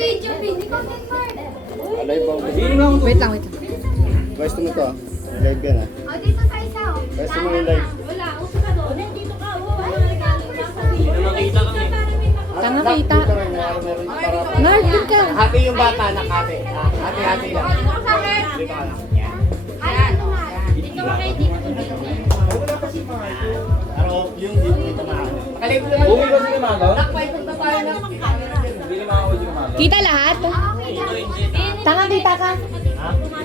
video, hindi ko mag-mark. Alive ba? Wait lang. Guys, mo to ah. Live yan ah. O, dito sa isa, o. Guys, mo yung live. Wala, uso ka doon. Dito ka, o. Ano regalo na sa video? Nakita kami. Tanga kita. Nard, din ka. Hati yung bata na kate. Hati-hati lang. Dito ka, Red. Dito ka lang. Ayan. Dito ka kayo, dito. Pero yung dito na ano. Nakalive naman. Bumi ba si Kamagaw? Nakpaitong na tayo na. Hindi naman ako si Kamagaw. Kita lahat? Tanga kita ka.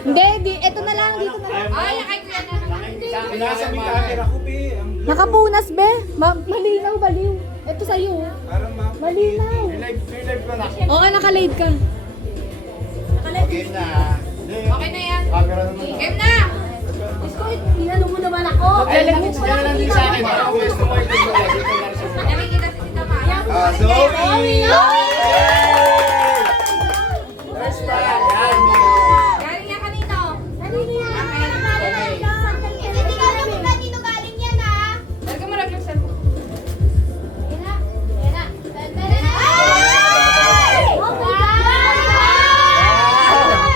Hindi, eto na lang, dito na lang. Ay, kay Kuya na naman. Pinasa mi camera ko. Nakapunas, be. Malinaw, baliw. Eto sa'yo. Malinaw. Live ko na. Oo, nakalive ka. Okay na. Okay na yan. Camera naman. Game na! Inano mo naman ako? Maglalamit ka na lang din sa akin. Gusto mo ito mo. Dito lang siya. Nakikita si Tita Maya. Zoe! First prize. Yan. Galing niya kanino? Hindi ka alam kung kanino galing yan, ha? Lagyan mo lang yung cellphone. Yan na. Yan na. Ay! Oh my God!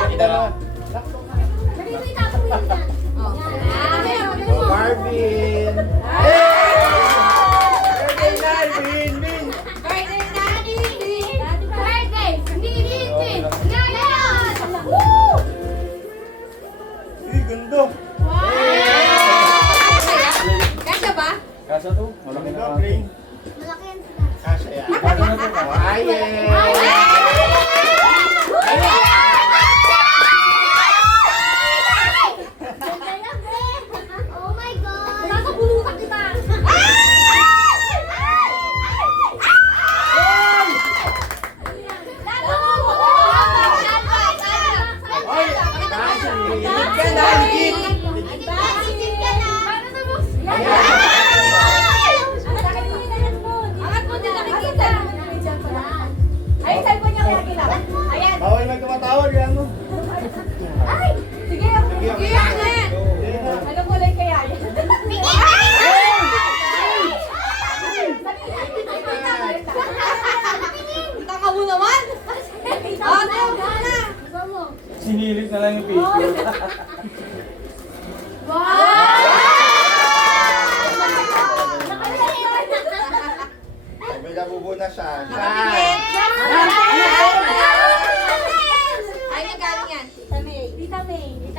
Kita mo. Kanino itapon mo yan? Marvin. Birthday Marvin. Birthday na! Birthday! Hindi! Ngayon! Woo! Uy, ganda. Kasya ba? Kasa to? Malaki na Ganda, Green. Malaki yan sila. Kasha yan. Kasa na to. Oh my God! Nakakabulutan kita! Oy, kasha. Higit ka na, higit. Angat mo din nakikita! Ay, cellphone niya kaya kilala. Ayan! Bawal may tumatawag yan mo. Sige, sige, Anet! Alam mo lang kaya yan. Taka mo naman! Ate, na! Sinilit na lang yung picture. May labubo na siya. Ay, nagaling yan. Tita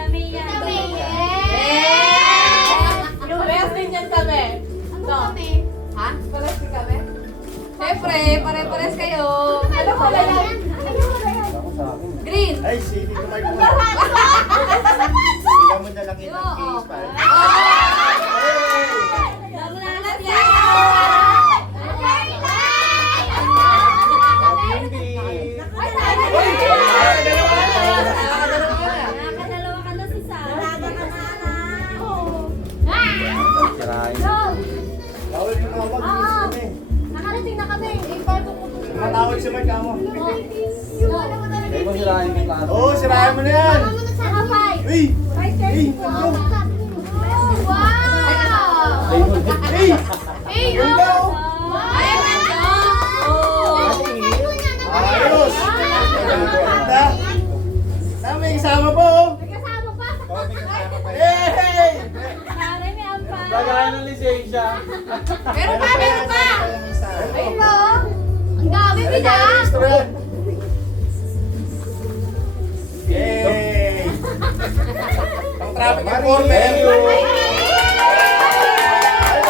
May yan. Parehas din yan kami. Ano kami? Ha? Parehas din kami? Siyempre, pare-pares kayo. Ano ko Wala lang? yan. Ano wala yan? Ako sa akin. Green. Ay, sili ko may puno. Sila mo na lang yun ang case pa. Naglalat yan. Nakadalawa ka na si Sarah. Dalaga ka na. Sirain. Bawal yung mga wag. Kami. Nakarating na kami. Ibarbo ko to. Matawag si Mark Amo. Wala mo talaga. Hindi mo sirain yung klase. Oo, sirahan mo na yan. Ano na sa kapay? Uy! Uy! Wow! Uy! Ganda oh! Ay, ganda. Ayos! Ganda! Tama, may kasama po oh! Kasama pa. Oo, may kasama pa. Hey! Nanay may ampa. Lagayan ng lisensya. Meron pa, meron pa. Ayun mo. Ang dami Ano bila. yung registro yan? Yay! Ang traffic informer! Ay,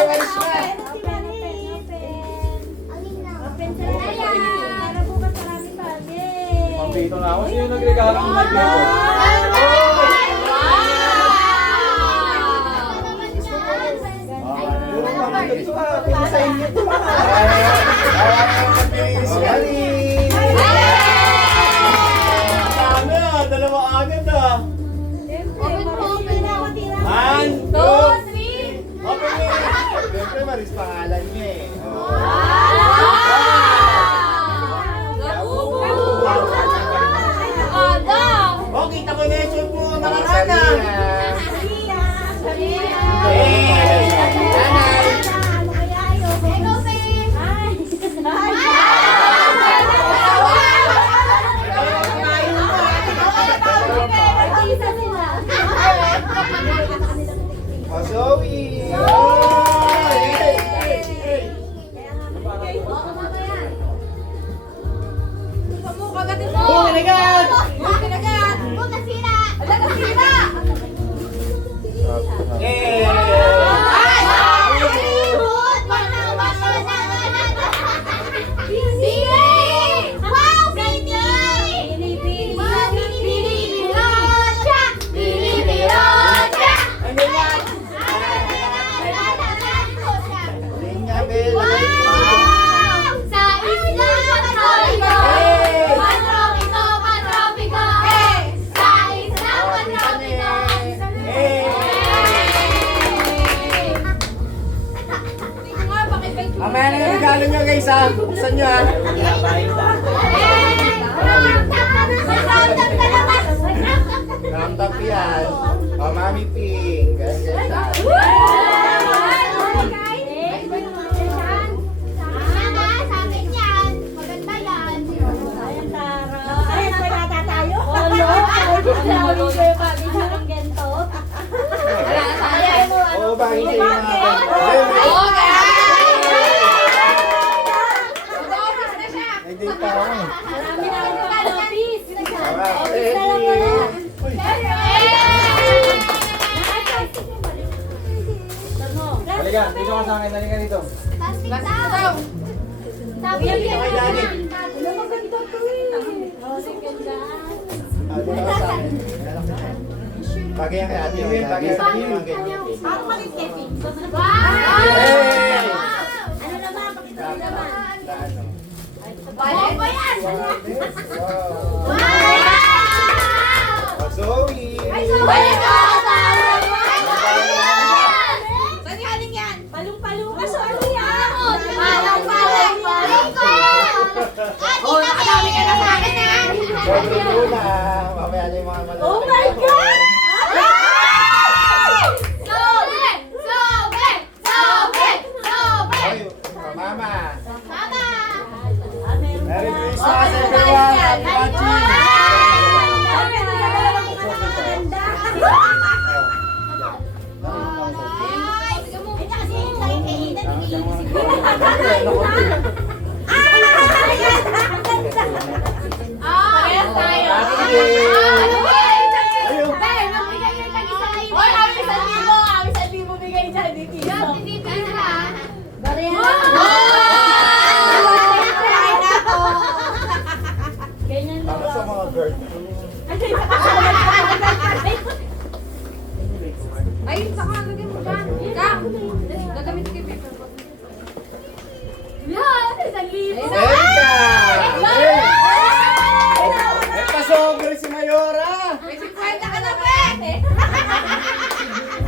maris na! Pampito na ako. Sino nagregalo ng nagpito? Puro mga ganito ah, pinasa inyo ito ah. Sana, dalawa agad ah. One, two, open mo. Siyempre, Maris, pangalan niya eh. Oh, kita ko na yung suit mo nakaraan ah. Nanay. Buti na yan. Huwag nasira. Ala, nasira. Yay! Good! Wow, Bini! Bini-biro-sya! Bini-biro-sya! Ano yan? Linya, Bel. Wow! Sa isla Patropiko! Patropiko, Patropiko! Sa isla Patropiko! Tingnan nga, pakipay. Mamaya na yung regalo nyo guys ha. Buksan nyo ha. Ramtap yan. O, Mami Pink. Ganyan siya. Oo, bakit kayo mga Mag-office na siya. Hindi pa ako. Halika, dito ka sa akin. Halika dito. Bagay yan kay Ate Will. Bagay yan kay mga ganyan. Ang malit kay Pink. Hey! Ano naman? Pakita mo naman. Ano? Balik. Wow. Wow! O, Zoe! Saan galing yan? Palong-palong ka, sorry ah! Palong-palong! Oh, nakadami ka na sa akin ha. Sobrang muna. Mamaya na yung mga malalaki. Oh my God! Sobe! Sobe! Sobe! Sobe! Oy, Mama. Mama! Merry Christmas everyone! Happy watching! Parehas tayo. Ayun. Hoy, happy sa libo. Happy sa libo bigay dyan. Ganyan Para sa mga girl. Ay, saka lagyan mo dyan. Kang, gagamit ko yung paper ko. Yan! Isang libo! Erika! Hey! May pasobre si Mayora! May 50 ka na, pe!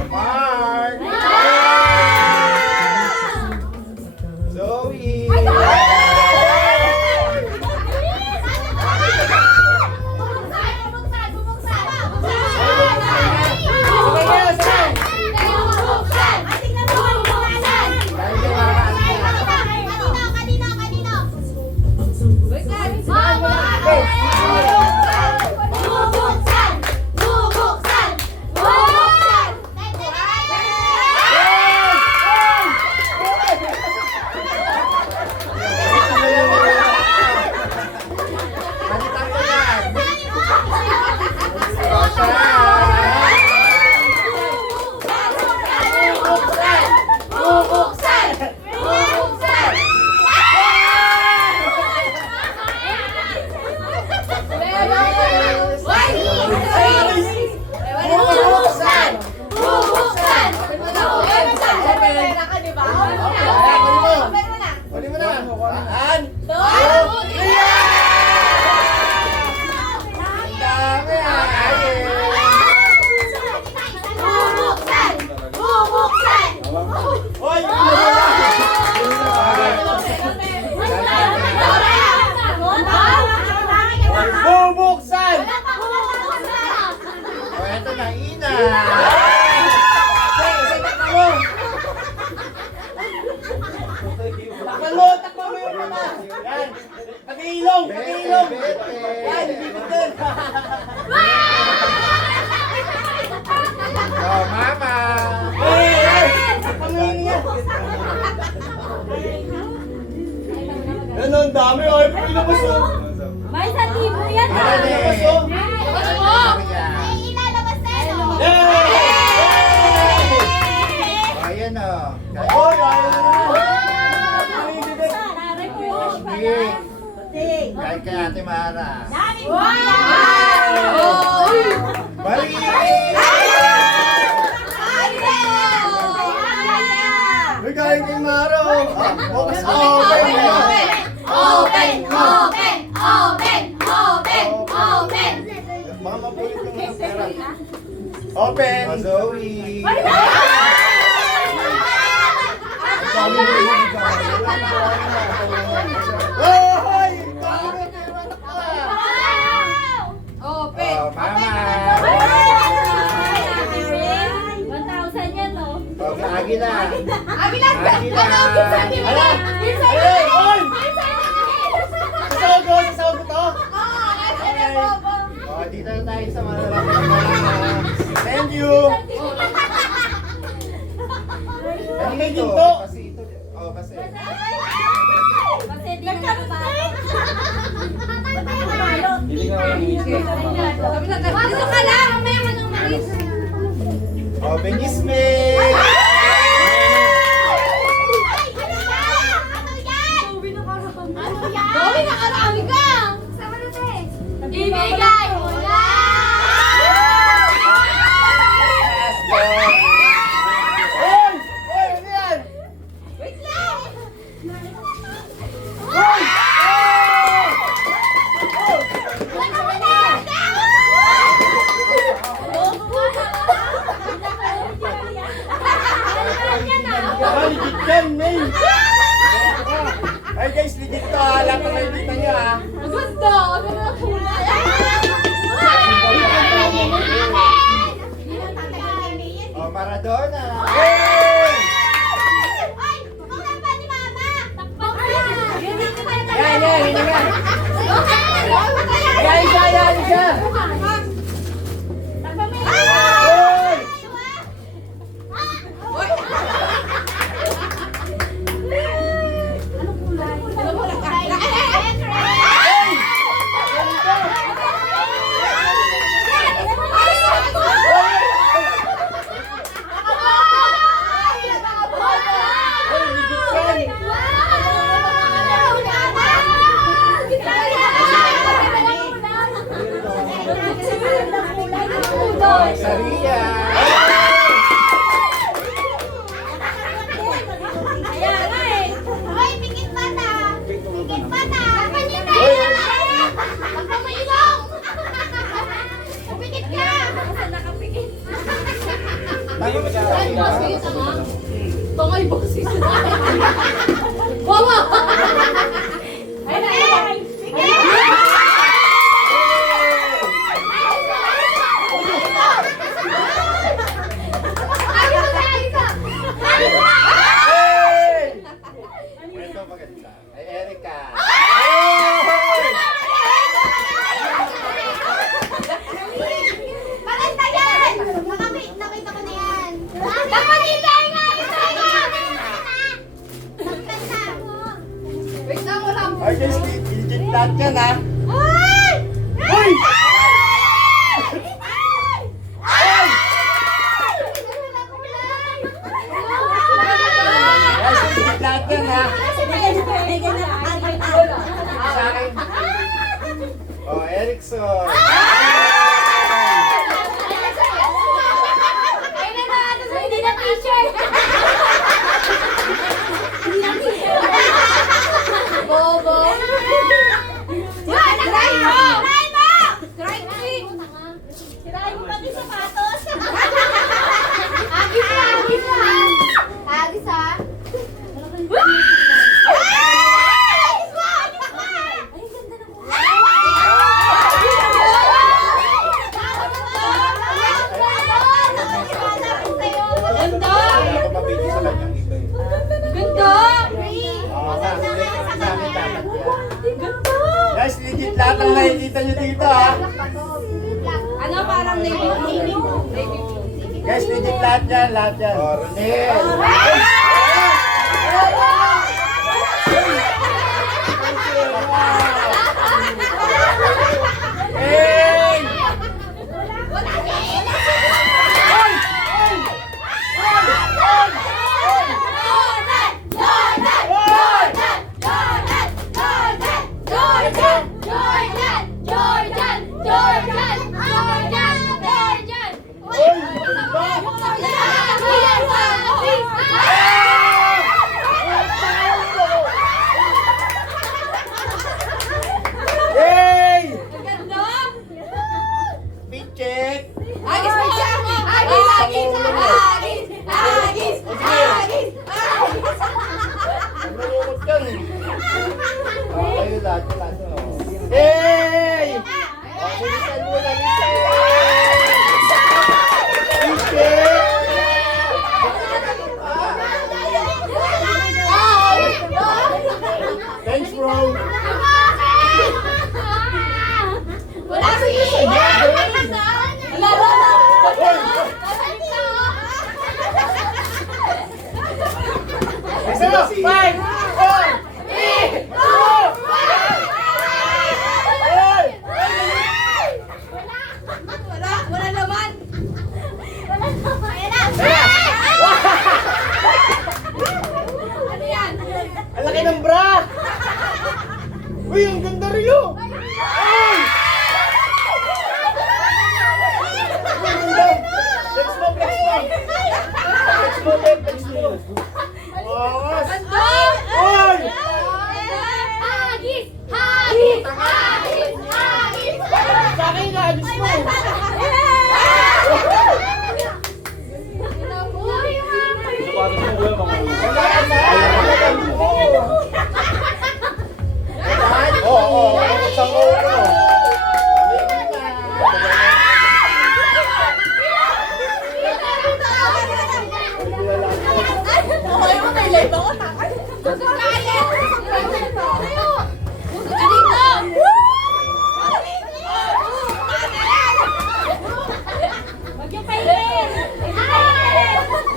Mark! Zoe! Palitan ko yan! Huli mo na! An? Ang dami Hoy! Bubuksan! O, eto na, Ina! Takpan mo yung mama! Yan! Pag-iilong! Pag-iilong! Yan! Bibigyan! Oh, mama! Hey! Takpan mo yun yan! Yan, ang dami! Ay, pinabas mo! May 1,000 yan Ano ah! eh? Ate Mara. Wow! Mali! Uy, galing kay Mara. Bukas open. Baka mapulit yung mga pera. Open! Zoe! Hoy! Open! Mama! 1,000 yan, no? Okay, Agila! Agila! Agila! Sabi mo na! Ay! Ay! Sasawag ko! Sasawag ko to! Oh, dito na tayo sa malalaki. Thank you! Ano may ginto? Kasi ito. Oh, kasi. Kasi di na nakabalo. Hindi ka lang isip. Dito ka lang! Mamaya ka nang malis. Oh, Bengisme! Gawi, nakarami ka! Ibigay mo na! Hoy! Hoy! Ano yan? Wait lang! Hoy! Ay, legit yan, May! Ay guys, legit to ha. Lahat ng nakikita nyo ha. Ang ganda! Ang ganda ng kulay! Oh, Maradona! Hey! Yan, yan, yan, yan! Yan siya, yan siya! Hoy! Hoy, legit yan! Oh, Saria! Tayo ba siya? Tungay boses. Wawa! Hey! Ito maganda. Ay, Erica. Hey! Maganda yan! Nakita ko na yan. Dapat hintay nga! Hintay nga! Maganda. Wait lang, wala mo. Ay, guys, legit lahat yan ha. Ay! Hoy! Guys, legit lahat yan ha. Sa akin. Oh, Erickson. Hindi na t-shirt! Bobo. Yan! Try mo! Try mo! Try me. Sirain mo pati sapatos! Agis ha! Agis ha! Agis ha! Ganda! Ayaw ko mabigay sa kanyang iba eh. Ganda! Oo, sa akin dapat yan. Guys, legit lahat ang nakikita nyo dito ha. Ano parang navy blue? Navy blue. Guys, legit lahat yan, lahat yan. Oh, Ronel. Hey! Jordan! Diyos ko. Sapatos mo kuya, mga Oo, isang ulo.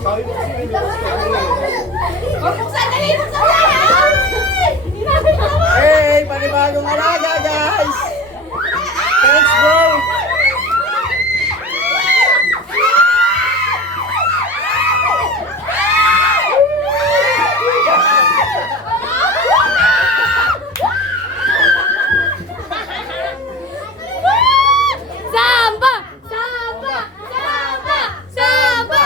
Sabi mo kasi may Hey, panibagong alaga, guys! Thanks, bro! Samba! Samba! Samba! Samba!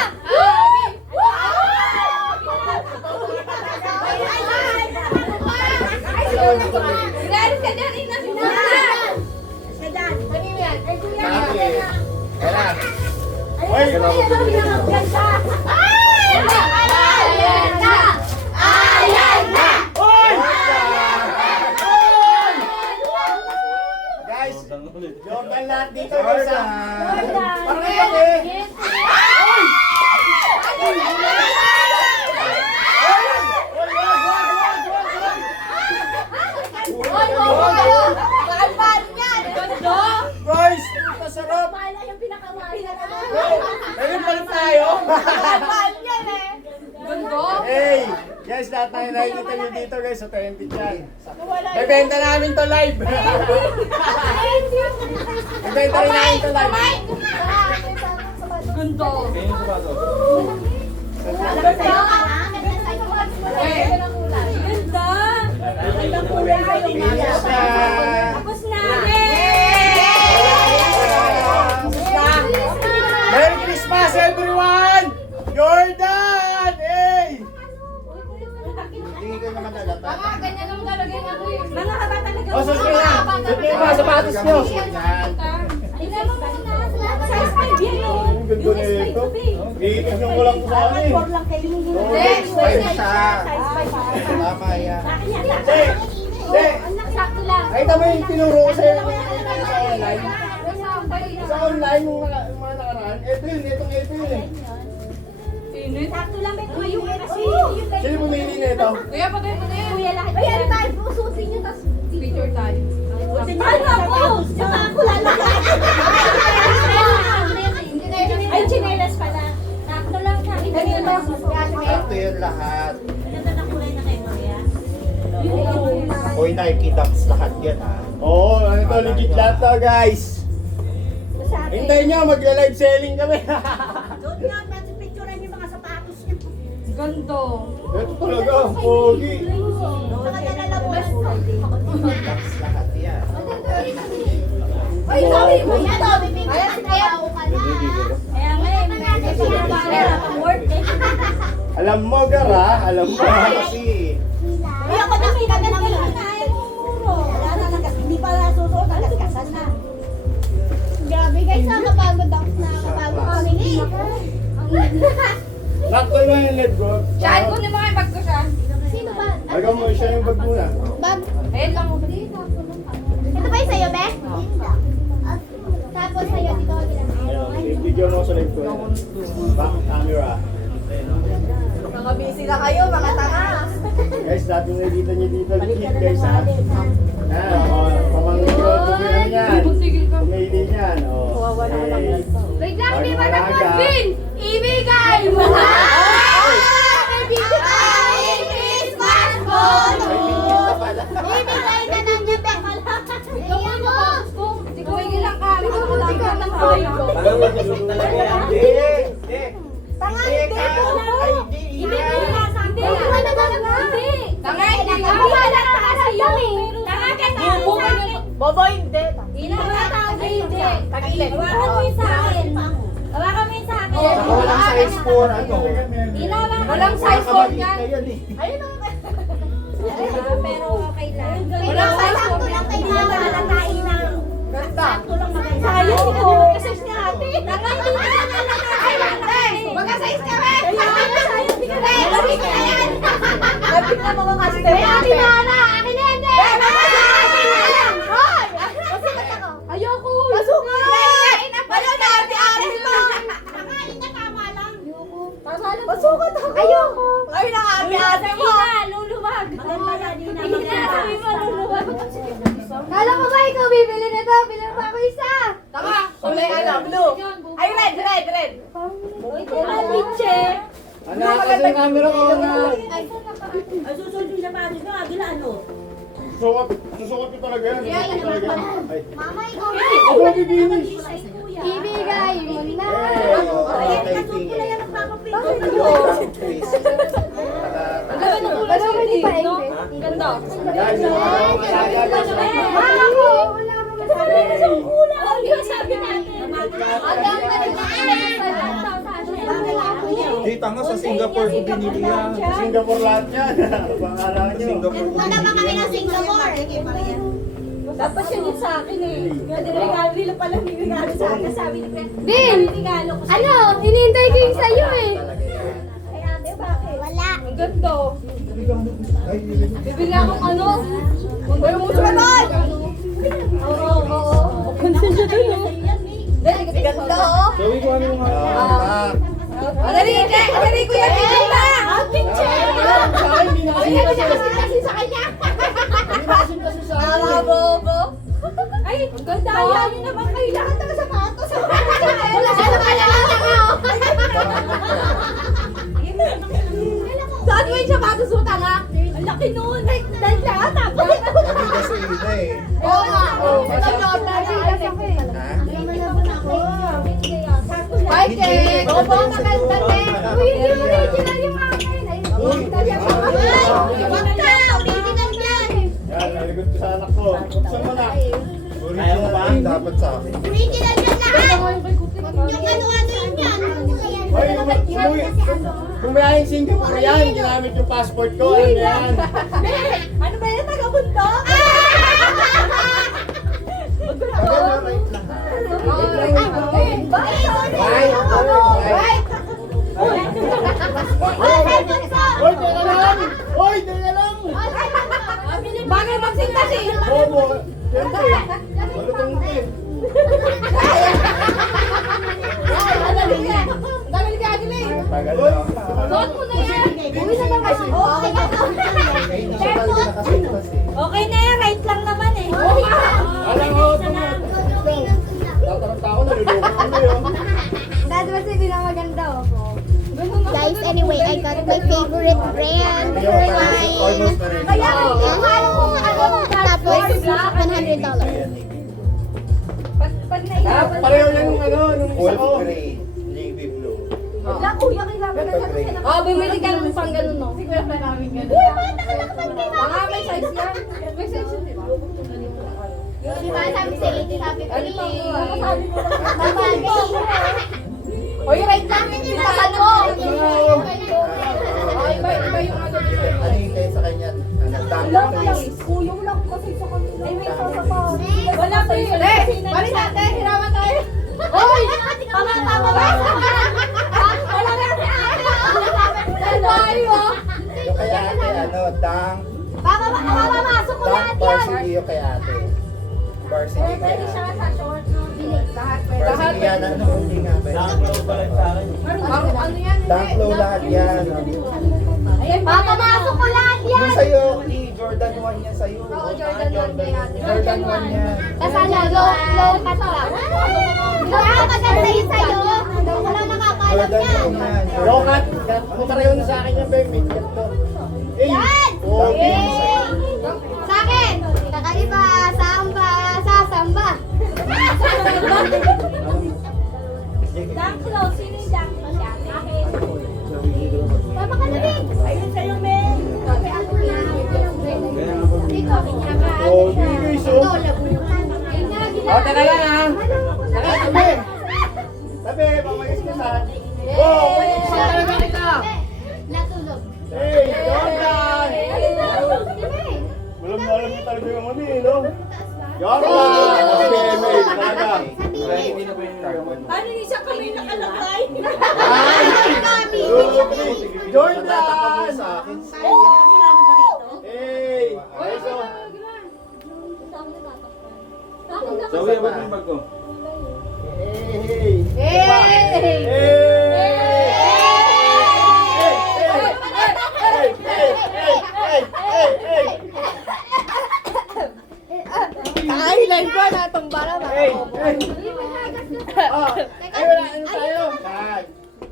Guys, ulit. Jordan lahat dito, guys, ah. Parang iyak eh. Guys, masarap. Ayun pa rin tayo. Hey, guys, lahat na nakikita nyo dito, guys, sa 20 dyan. Bebenta namin to live. Bebenta rin namin to live. Kaya yung sapatos. Finish na. Merry Christmas, everyone! Jordan! Hey! Hindi ka naman nalata. O, susunod na. Susunod yung mga sapatos nyo. Yan. Ang ganda na ito. Iitignan ko lang kung ano eh. Five siya. Tama yan. Hindi. Nakita mo yung tinuro ko sa'yo sa online? Sa online yung mga nakaraan. Ito yun, ito yun eh. Sino pumili na ito? Picture tayo. Ay, chinelas pala. Sakto lang sa akin. Sakto yun lahat. Ganda na kulay na kay Maria. Ako'y Nike Ducks lahat yan ha. Oo, ano to, legit lahat to guys. Hintayin nyo, magla-live selling kami. Doon nga, picturean yung mga sapatos niya. Ganda. Ito talaga, pogi. Saka nalalabas ko. Ducks lahat yan. Ay, sabi mo yan. Bibigyan ka na ka na. Kaya ngayon, work eh. Alam mo, Gara, alam mo kasi. Uy, ako nakita na naman yung kaya mo muro. Wala na nagas, hindi pa nasusunod, nagaskasan na. Grabe guys, nakapagod ako na nakapagod kami ni. Nakto lang yung lead bro. Saan ko na mga bag ko siya? Sino ba? Baga mo siya yung bag muna. Bag. Ayun lang. Ito ba yung sa'yo, Be? Tapos sa'yo dito. Bigyan mo sa live ko. Back camera. Mga busy na kayo, mga tanga. Guys, lahat yung nakikita nyo dito, legit guys ha. Pamangkin ko, tuminan yan. Tigil ka. Pumili yan. Okay. Wait lang, Bagong hindi ba alaga. nag-win? Ibigay mo! Merry Christmas po! May pingin ka pala. Ibigay na lang niya, Be. Ikaw mo. Tigil lang ka. Ikaw lang tayo. Parang nagsusok talaga yan. Hindi. Tanga, Hindi hindi ka. po. Ay, hindi. Hindi po nasa hindi. Hindi mo nagagawa. Hindi. Tanga, hindi ka. Wala ka sa iyo eh. Tanga ka sa akin. Bobo, hindi. Hindi. Tagilid. Hawakan mo yung sa akin. Hawakan mo yung sa akin. Saka walang size 4, ano? Walang size 4 yan. Yan eh. Pero okay lang. Walang size Sakto lang kay Mama. Nalatain lang. Sakto lang maganda. Sayang Magka-size kami! Lapit na mga kasi. Akin na na! Akin na hindi! Ayoko! Pasukan! Ayaw na, ate-ate mo! Nakain na tama lang. Pasukan ako! Ayoko! Ay, na ate-ate mo! Luluwag. Sabi mo, luluwag. Kala mo ba ikaw bibili nito? Bili mo ako isa! Tama! Kulay ano, blue. Ay, red. Alice. Anak, kasi yung camera ko na. Ay, susunod yung sapatos ko. Agila ano? Susukat ko talaga yan. Susukat ko talaga yan. Ay. Mama, ikaw Ako ang bibinis. ibigay mo na! Ay, Kasong ko na yan ang papapito. Ano ka di pa English? Ang ganda. Guys, yung mga Ako! Wala ka masabi. Sabi natin. Hanggang ka rin Kita nga sa Singapore ko binili yan. Singapore lahat yan. Pangalan nyo. Singapore ko Punta pa kami ng Singapore. Dapat yan yung sa akin eh. Nga regalo nila pala regalo sa akin. Sabi ni Fred. Bin! Regalo ko sa Ano? Hinihintay ko yung sa'yo eh. Ay ate, bakit? Wala. Ang ganda. Ay, Bibili akong ano? Ay, umusulat! Oo. Pansin siya dun, oh. Ganda, oh. Sabi ko ano yung Adali ko yan, picture na! Kasi sa kanya. Bobo. Ay, ang ganda yan. Yun naman kayo. Lahat ng sapatos. Saan mo yung sapatos mo, tanga? Ang laki nun. Dahil lahat, tapos. kasi ina eh. Oo nga. Ito na, kasi ako eh. Ha? Ay, Kek! Opo, maganda eh. Uy, hindi original yung akin. Ay, original yung Huwag ka. Original yan. Yan, naligot ko sa anak ko. Buksan mo na. Original dapat sa akin. Original yan lahat. Yung ano-ano yun yan. Hoy, kung may ayong Singapore yan, ginamit yung passport ko. Ano yan? Ano ba yan? Taga-bundok? Maganda right lang ha. Hoy, teka lang! Hoy, teka lang! Bagay magsintas eh. Bobo! Siyempre, malutong ko eh. Dami ka, Adili. Tagal na. Suot mo na yan. Uwi na naman. Okay na. Ay, hindi siya talaga nakasintas eh. Okay na yan. Right lang naman eh. Alam mo, tataranta ako, naluloko ko na yun. Dati kasi hindi na maganda oh. Guys, anyway, I got my favorite brand for wine. Almost na rin. Kaya, alam mo ano. Tapos, $100. Pag nailaban. Pareho yan nung ano, nung isa ko. Wolf gray. Navy blue. Wala, kuya, kailangan na Pepper gray. bumili ka ng pang ganun, no? Sige, maraming ganun. Uy, bata ka lang kapag mga may size yan. May size yun, di ba? Di ba sabi sa 80, sabi ko Ano eh. pa? Sabi ko lang. Babagay. Uy, right lang yung tintahan mo. Ay, iba yung ano dito. Ano yung kayo sa kanya? Wala ko lang. Kuya, wala ko kasi sa kanila. Ay, may sasapaw. Wala ko yun. Balik natin. Hiraman tayo. Uy! Tama ba? Wala na si ate. Tayo. Yung kay ate, ano, dang Mamasok ko lahat yan. varsity yung kay ate. Varsity kay ate. sa short. Varsity yan, ano, hindi nga ba? Ano yan? Dang low lahat yan. Mamasok ko lahat yan. Yung sa'yo, Jordan 1 yan sa'yo. Oo, Jordan 1 kay ate. Jordan 1 yan. Tapos ano, low cut lang. Kaya maganda yun sa'yo. Wala nakakalam Jordan yan. 1 yan. Rokat, kung pareho na sa akin yung baby. Yan! Okay. Sa akin, kakaiba, samba, sasamba. Dang close. Sino yung dang close? Akin. Tama ka na din. Ayun sa'yo, men. Dito, Oh, bigay so. teka lang ha. Tabi! Tabi, pamayos ka sa Oh, saan talaga kita? Natulog. Hey, Jordan! Malam na alam niyo talaga yung ano eh, no? Jordan! Kasi email, talaga. Hindi na pa yung carbon. Paano hindi siya kami nakalagay? Jordan! Sa akin. Hey! Ay, so, Zoe, abot mo yung bag ko. hey! Hey! Kailan ko na itong bala na. Hey! Hey! Ah! Ay, wala ano tayo? Yan.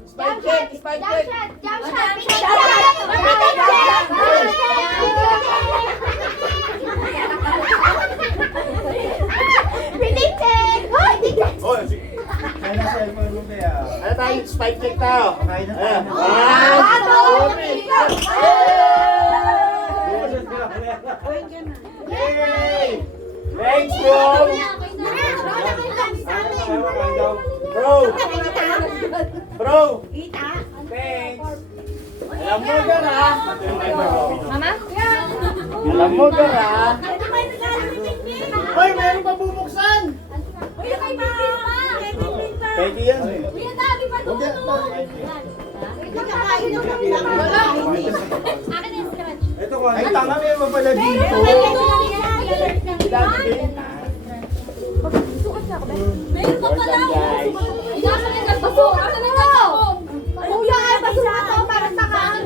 Spike check! Spike check! Oh, sige. Kaya na cellphone mo kaya. Ano tayo? Spike check tayo. Kain na tayo. Hey! Thanks, bro! Bro! Bro! Thanks! Alam mo ka na? Mama? Alam mo ka na? Hoy, meron pa bubuksan! Pwede yan eh. Ito ko, Ay, tanga meron pala dito. Meron pa pala. Asa na nagbaso? Asa na nagbaso? Kuya, ay baso na to para sa kaan.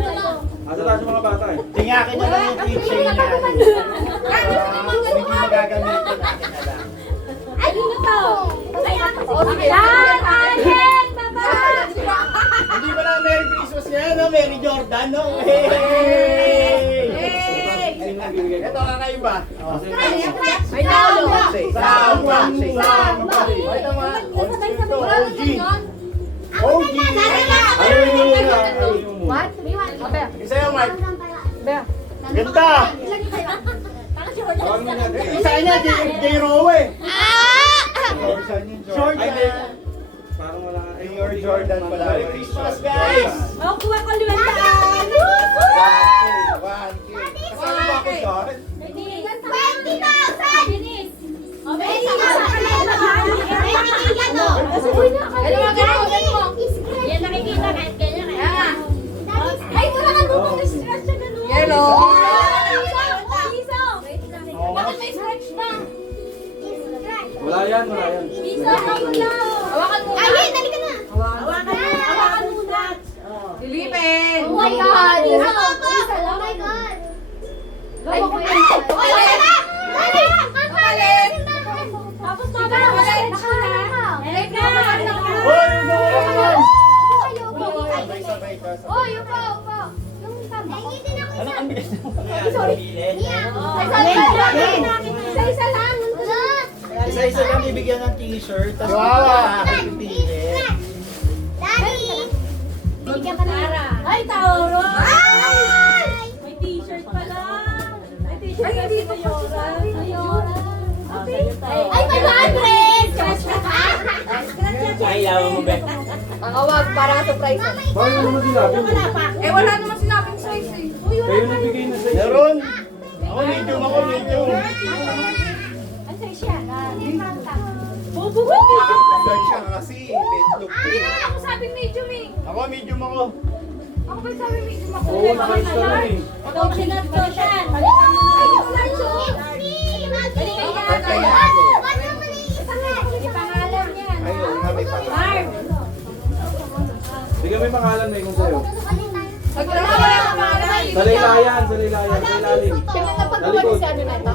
asa tayo sa mga bata eh. Tingakin na lang yung keychain niya. Hindi magagamitin natin na lang. Ay, dito to. Ay, yan, Allen, baba. Hindi ba na Merry Christmas yan, no? Merry Jordan, no? Hey! Ito kakaiba. May talo. Sama! Sama! Ito mga OG. OG! Ayaw yung muna. Ayaw yung muna. What? Isa yung Mark. Bea. Ganda! Tawag mo natin. Isa niya, J. Rowe. Saan yung Short Ay, na. di. Parang wala nga. Yung your Jordan pala. Merry Christmas, guys! Oh, kuha ko liwantaan. 1K. Kasama ba ako dyan? 20,000! Binis. Oh, may yan nakikita kahit ganyan eh. Ay, wala ka doon na stretch na gano'n. Yellow. Iso. Bakit may stretch na? Wala yan, wala yan. Iso, wala. Hawakan mo. Ay, dali ka na. Hawakan mo na. Silipin. Oh my God. Oh my God. Ay, Wala na. Papalit. Tapos papalit. Eka. Hoy, yung naman! Sabay-sabay ka. Oh, upo. Ano ang bilis mo? Isa-isa lang. Isa-isa lang bibigyan ng t-shirt. Tapos Wow. pipili. Bigyan ka na. Ay, Tauro. May t-shirt pala. May t-shirt. Ay, hindi ko Ayora. Ay, may 100! Ay, yawa mo, Ben. Awag para surprise. Bakit mo naman sinabi? Eh, wala naman sinabing size eh. Kayo nagbigay na sa'yo. Meron! Ako medium, ako medium. Ang size siya. Search siya kasi. Look. Ako sabing medium eh. Ako medium ako. Ako ba sabing medium ako? Oo, size ka lang eh. Tochen at Toshan. Balikan mo na. Ay, yung large oh. Balikan niya. Ipangalan niya. Ayun, may pangalan. Marv. Bigyan mo yung pangalan na kung sa'yo. Wala pangalan. Sa laylayan, sa laylayan, sa ilalim. Siyempre napagawa si ano na ito.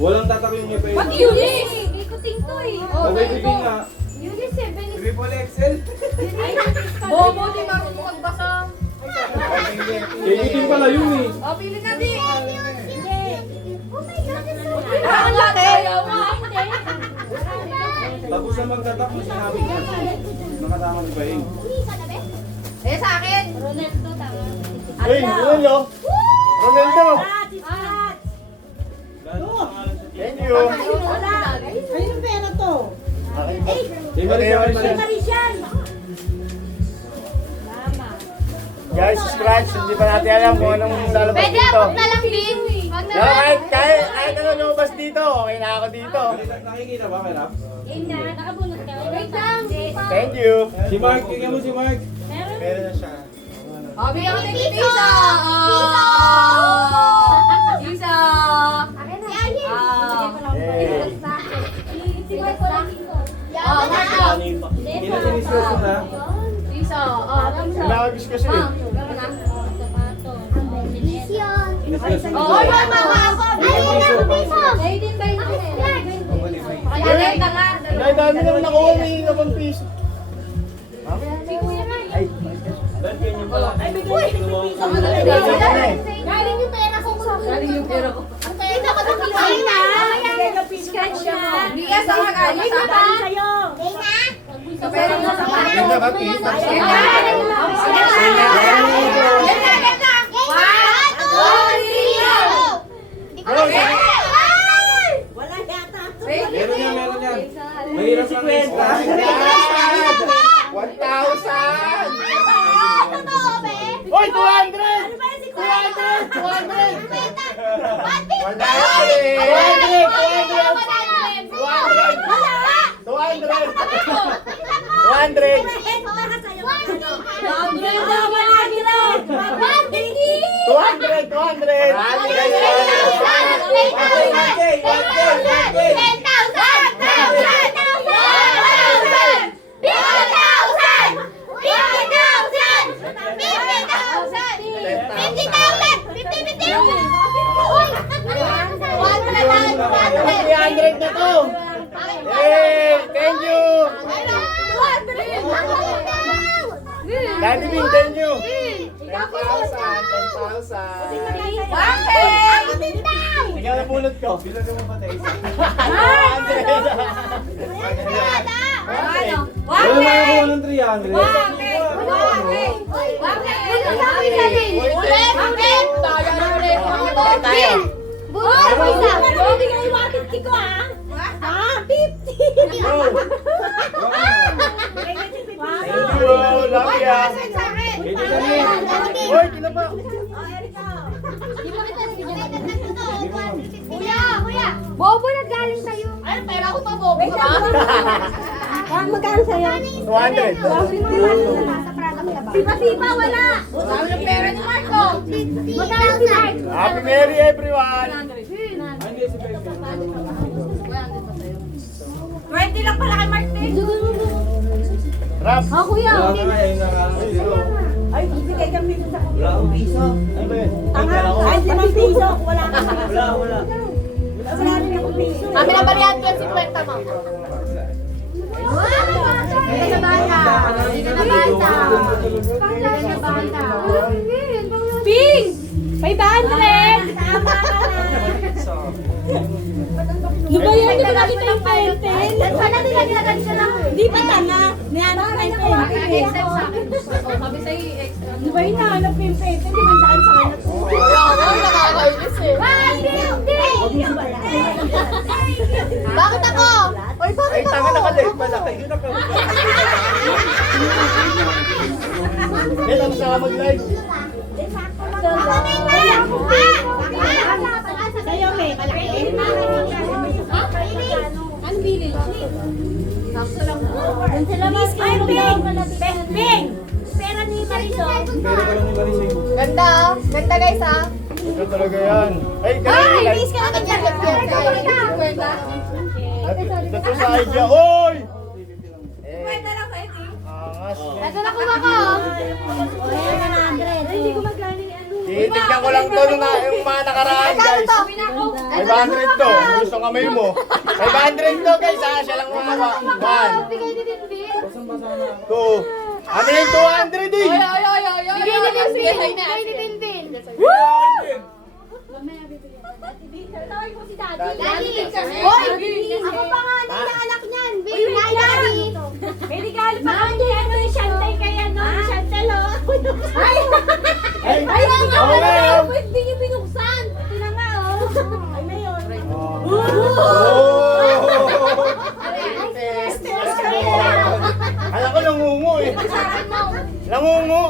Walang tatak yung ipay. Pag Eunice. Ikuting to eh. Okay, bigyan nga. Eunice eh. Benis. Triple XL. Ay, Bobo, di marunong magbasa. Kaibigan pala yun eh. O, pili ka di. Oh my God. Ang laki. Tapos na magtatak mo sinabi niya. Nakasama ni Baing. Eh, sa akin. Ronaldo, tama. Hey, Ronaldo! Ronaldo! Thank you! Di ba rin siya kayo malas? Parisian. Guys, scratch, hindi pa natin alam kung anong lalabas Pwede dito. abot na lang din. Wag Kahit ano lumabas dito, okay na ako dito. Nakikita ba, Merap? Nakabunot ka. Wait lang. Thank you. Si Mark, kaya mo si Mark. Meron na siya. Oh, bigyan ko ng piso! Piso! Oh, Marco! Kinatinistos mo na. Piso! Oh, piso! Pinakagis kasi. Meron na? Kinistos mo. Oh, mama ako! Ayun na, piso! Ayun din ba yun? Ayan, tanga. Dahil dami naman nakuha, may napang piso. Galing yung pera ko. Galing yung pera ko. Ang pera ko na piso na. Scratch siya. Bigas ang galing na ba? Sa pera mo sa pera. Ganda ba, piso? Meron yan. Mahirap lang yung 1,000! Hoy, 200! 300 na to! Hey, thank you! Daddy Bing, thank you! 10,000! 10,000! Ikaw na pulot ko. Bilang mo pa tayo. 100! Wala na ako ng 300. Wow, love ya! Ito kami. Hoy, kinapa! Bobo na galing sa'yo. Ay, pera ko pa, bobo ka. Magkano sa'yo? 200! Sipa, wala. Sabi ng pera ni Marco. Magkano si Mark? Happy Merry everyone! Hindi si Pepe. 20 lang pala kay Martin. Rap! Ha, kuya. Wala na nga, yun na nga. Ay, bigay kami sa Wala akong piso. Ano ba yun? Ay, 5 piso. Wala ka. Wala. Wala rin akong piso. Kami na variante yung 50 mo. Hindi na bata. Hindi na bata. Hindi na bata. Ping! 500! Tama ka na. Lubayan ko na kita yung penten. Sana nilagyan ka lang. Di pa tanga. Niyanak na yung penten. Sabi sa'yo extra. Lubayan na, hanap ko yung penten. Di man daan sa hanap ko. Nakakainis eh. Bakit ako? Oy, bakit Ay, ako? tanga naka-live pala kayo. Yan ang sama mag-live. Sa'yo, may kalaki. Ano bili? Sakto lang. Doon sila mas ay, Ping! Pera ni Marisol. Pero ka lang ni Marisol. Ganda oh. Ganda guys ah. Ito talaga yan. Ay, Ay, ganun please ka naman dyan. Ito sa idea. Hoy! Kwenta lang sa ito. Angas. Ito na kuha ko. Hindi ko magkano yung ano. Titignan ko lang to nung yung mga nakaraan, guys. 500 to. Gusto ng kamay mo. 500 to, guys. Ha? Siya lang mahawa. 1, Bigay ni Dinbin. 2. Ano yung 200 eh? Bigay ni Dinbin. Bigay ni Dinbin. Tawag ko si Daddy. Hoy! Ako pa nga yung anak niyan. Baby na Daddy. May regalo pa ako niya. Ano yung Shantay kaya no? Chantal oh. Ay! Ay, Ay, nga nga. okay, Wala oh. na. Hindi niyo binuksan. Ito na nga oh. Ay, na yun. Alam ko nangungu eh. Nangungu.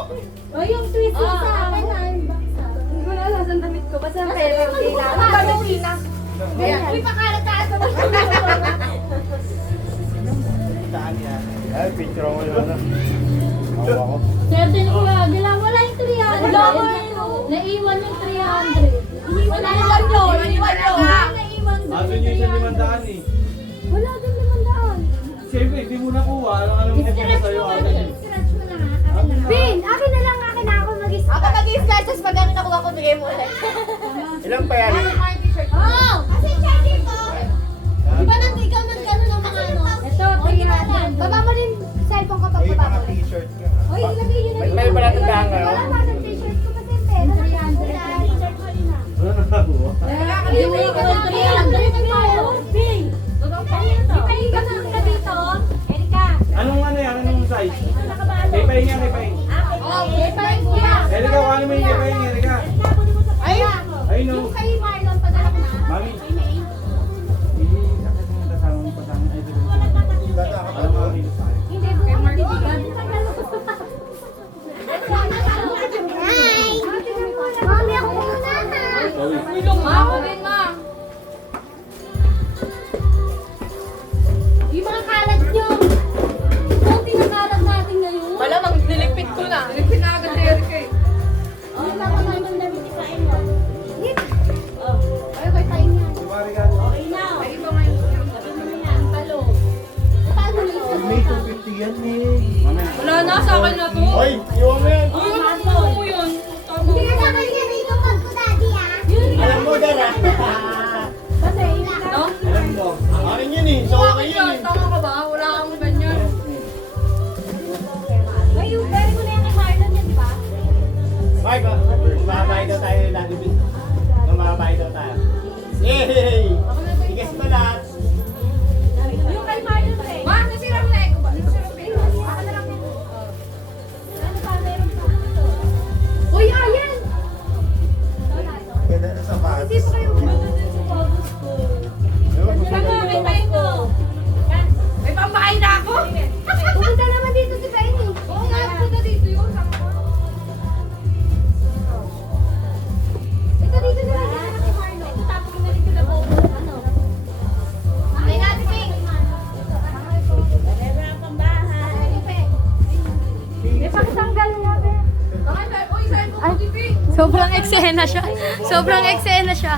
Oh, yung twist sa akin. Wala, saan damit ko? Basta ang pera. Kailangan pa na sina. Uy, pakalat-kalat naman. Saan yan? Ay, picture ako yun. Hawa ko. Swerte ni Kuya Agila, wala yung 300. Wala ko yun. Naiwan yung 300. Wala naman yun. Iwan yun. Naiwan doon Ato yung niyo sa 300. 500 eh. Wala doon 500. Siyempre, hindi mo nakuha. Alam mo na sa'yo agad eh. Bin, akin na lang, akin na ako mag-isip. Ako mag-isip, tapos pag ano nakuha ko, bigay mo ulit. Ilan pa yan? Oh! Kasi charger ko. Di ba nang ikaw nang gano'n ng mga ano? Ito, 300. Baba mo rin cellphone ko pag May baba mga mo. t-shirt ka. Oy, ilagay yun na May pala tandaan ka, Wala no? pa ng t-shirt ko kasi pera. 300. Wala na nakuha. Hindi mo ikaw yung 300 tayo. Bing! Ipahinga na ka dito. Erika. Anong ano yan? Anong size? May pahinga, may pahinga. Oh, ipahinga. Erika, ano mo yung may pahinga, Erika? Ay! Ay, no. Yung kay Marlon, padala ko na. Mami. Kay May. Hindi, akit mo kasama mo pasama. Ay, dito. Alam mo, dito sa akin. Hindi, kay Marlon. Hi! Mami, ako muna ha. Sorry. Ako din, ma. Yung mga kalat nyo. Kunti na kalat natin ngayon. Malamang nilipit ko na. Nilipit na agad ni Erika eh. Oh, baka naman damit ikain mo. Ay, kay Tayo niya. Okay na. Ay, iba ngayon. Sabi mo na yan, talo. Paano nito? May 250 yan eh. Mamaya. Wala na, sa akin na to. Hoy, iwan mo yan. Oh, Marlon. yun. Hindi ka naman niya dito pag ko, daddy ah. Alam mo dyan ah. Basta, No? Alam mo. Akin yun eh. So, akin yun eh. Tama ka ba? Wala kang ganyan. Ay, yung pwede ko na yan kay Marlon yan, di ba? Mark, mamahay daw tayo lagi bin. Mamahay daw tayo. Yay! Tigas mo lahat. Yung kay Marlon eh. Ma, nasira mo na eh. Nasira mo na eh. Ako na lang yan. Ano pa? Meron pa. Uy, ayan! Ganda na sa bahay. Hindi pa kayo gumagod din sa pagos ko. May pain ko. May pambahay na ako. Pumunta naman dito si Penny. Oo nga, pumunta dito yun. Ito dito na lang yan kay Marlon. Ito tapos na dito na po. Ano? Ay, natin, Pink. Wala pang bahay. May pagtanggal natin. Uy, saan po, Pink? Sobrang eksena siya. Sobrang eksena siya.